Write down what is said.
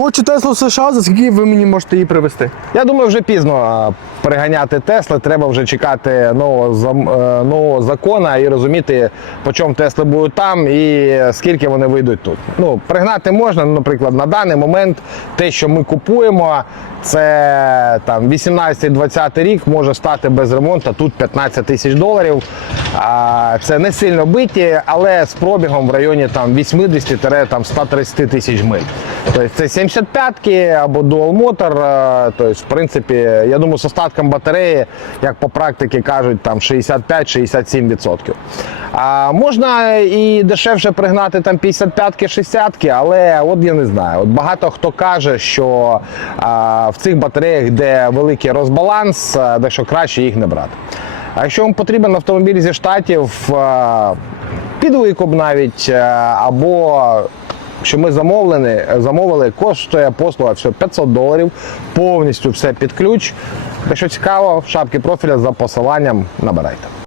Хочу Теслу в США, за скільки ви мені можете її привезти? Я думаю, вже пізно переганяти Тесли. Треба вже чекати нового, е, нового закону і розуміти, по чому Тесли будуть там і скільки вони вийдуть тут. Ну, пригнати можна, наприклад, на даний момент те, що ми купуємо, це там 18-20 рік може стати без ремонту. Тут 15 тисяч доларів. Це не сильно биті, але з пробігом в районі там 80-130 тисяч миль. Тобто це 75-ки або Dual Motor. е, Тобто, в принципі, я думаю, з остатком батареї, як по практиці кажуть, там 65-67%. А можна і дешевше пригнати там 55-ки, 60-ки, але от я не знаю. От багато хто каже, що а, в цих батареях, де великий розбаланс, дещо краще їх не брати. А якщо вам потрібен автомобіль зі штатів, а, під викуп навіть, або що ми замовлені, замовили, коштує послуга все 500 доларів, повністю все під ключ. Якщо цікаво, в шапки профіля за посиланням набирайте.